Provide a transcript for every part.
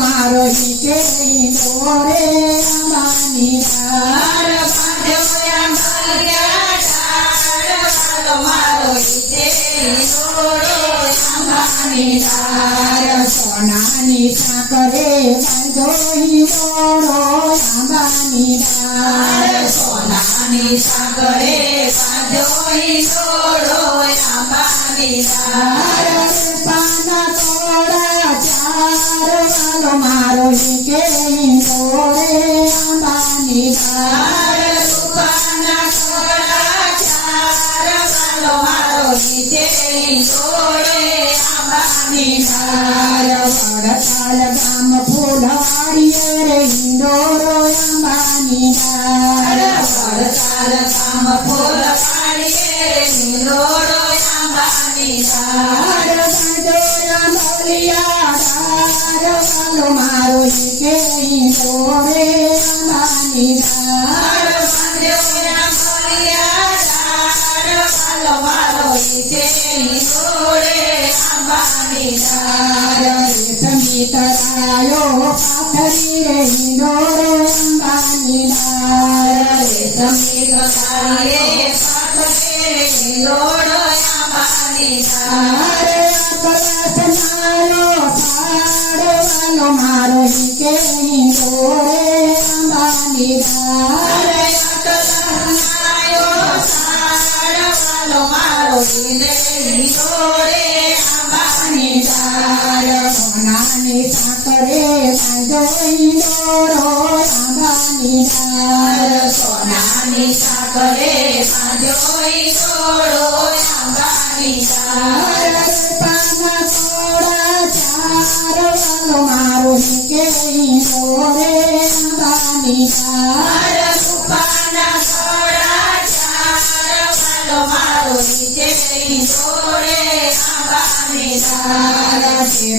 મારો ડાળ ડાળ બાંધ્યો આંબલિયા ડાળ, વાલો મારો ઈચે હિંડોળો આંબાની ડાળ. સોનાની સાકરે બાંધો હિંડોળો આંબાની ડાળ સોનાની સાગરે બાંધ્યો હિંડોળો આંબાની ડાળ. મારો ડાળ સમીતરાયો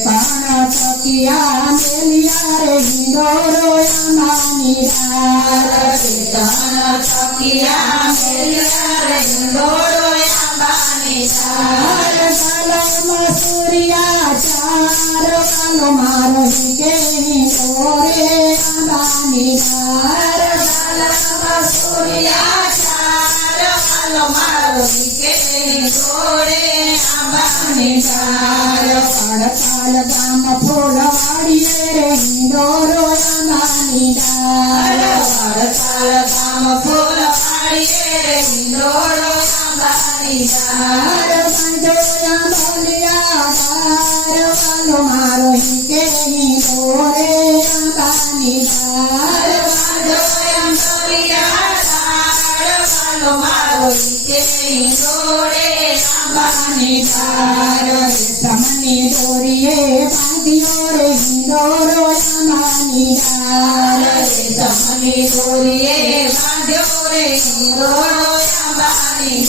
પણ તકિયા મેલિયા રે હિંડોળો આંબાની ડાળ ધન થકિયા મેલ્યા રે ઈંડોળો ઈંડોળે આંબાની ડાળ. પડતાલ ગામ ફૂલવાડીએ રે હિંડોળો આંબાની ડાળ વરસાદ ગામ ફૂલ પાડીએ હિંડોળો આંબાની ડાળ.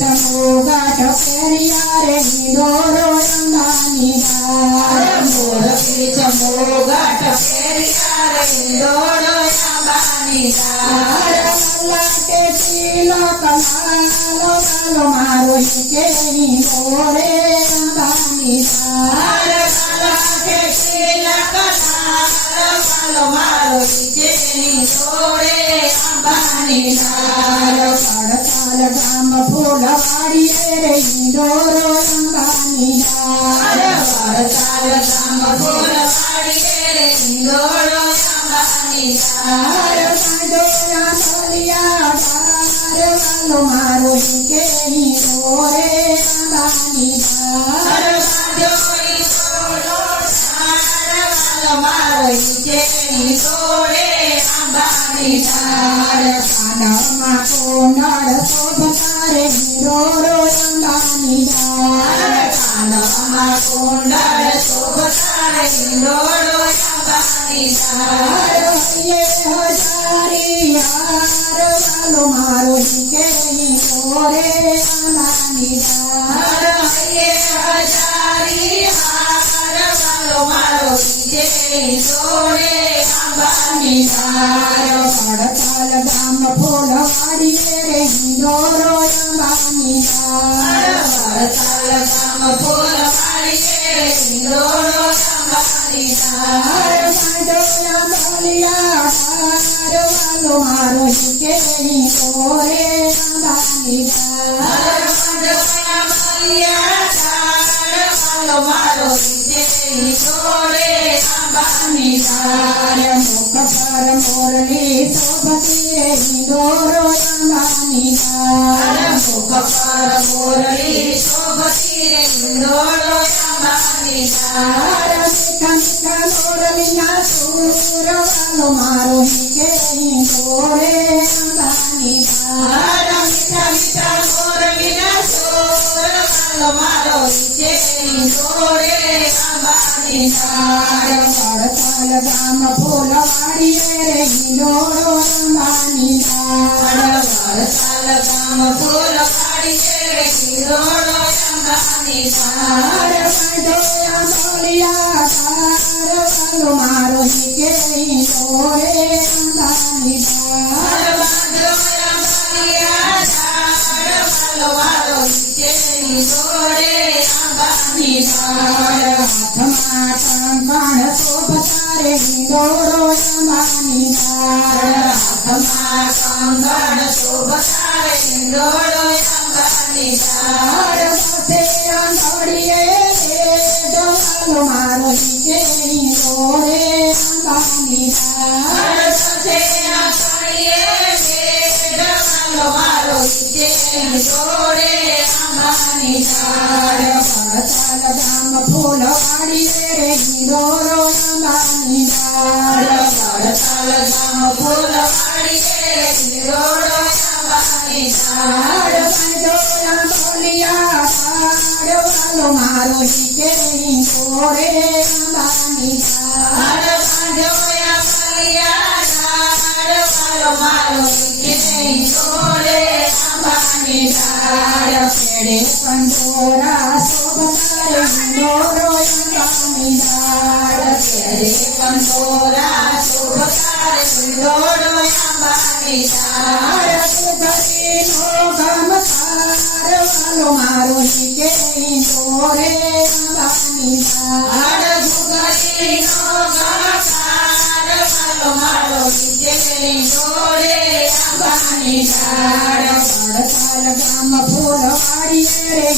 તમો ગાઢ પહેર્યા રે હિંડોળો કાલો મારો હિકે હિંડોળે આંબાની ડાળ પડતાલ ગામ ફૂલવાડીએ રે હિંડોળો આંબાની ડાળ રામા કોનાર શોભતારે હિરોરો રંગાની રામ રામા કોનાર શોભતારે હિરોરો રંગાની હરિયે હજારિયા વાલો મારો વિજયની કોરે રંગાની હરિયે હજારિયા વાલો મારો વિજયની કોરે રંગાની પડતા Alam na ang mapulang Rama పూల వాడియే నోడో రమాని రామ పూల వాడియే నోడో రమాని જેમ જોડે આંબાની ઝાડ પાતાલ ધામ ફૂલ વાળી રે હિરોરો આંબાની ઝાડ પાતાલ ધામ ફૂલ વાળી રે મારો જીતે ಕಂಡೋರ ಶೋಭಕಾರಿ ಕಂಡೋರ ಶೋಭಕಾರಿ ಗಮಕಾರು ಮಾರು ನಿಗೆ ತೋರೆ ಅಂಬಾನಿದಾರ ಜುಗರಿ ಗಮಕಾರ ಮಾರು ನಿಗೆ ತೋರೆ ಅಂಬಾನಿದಾರ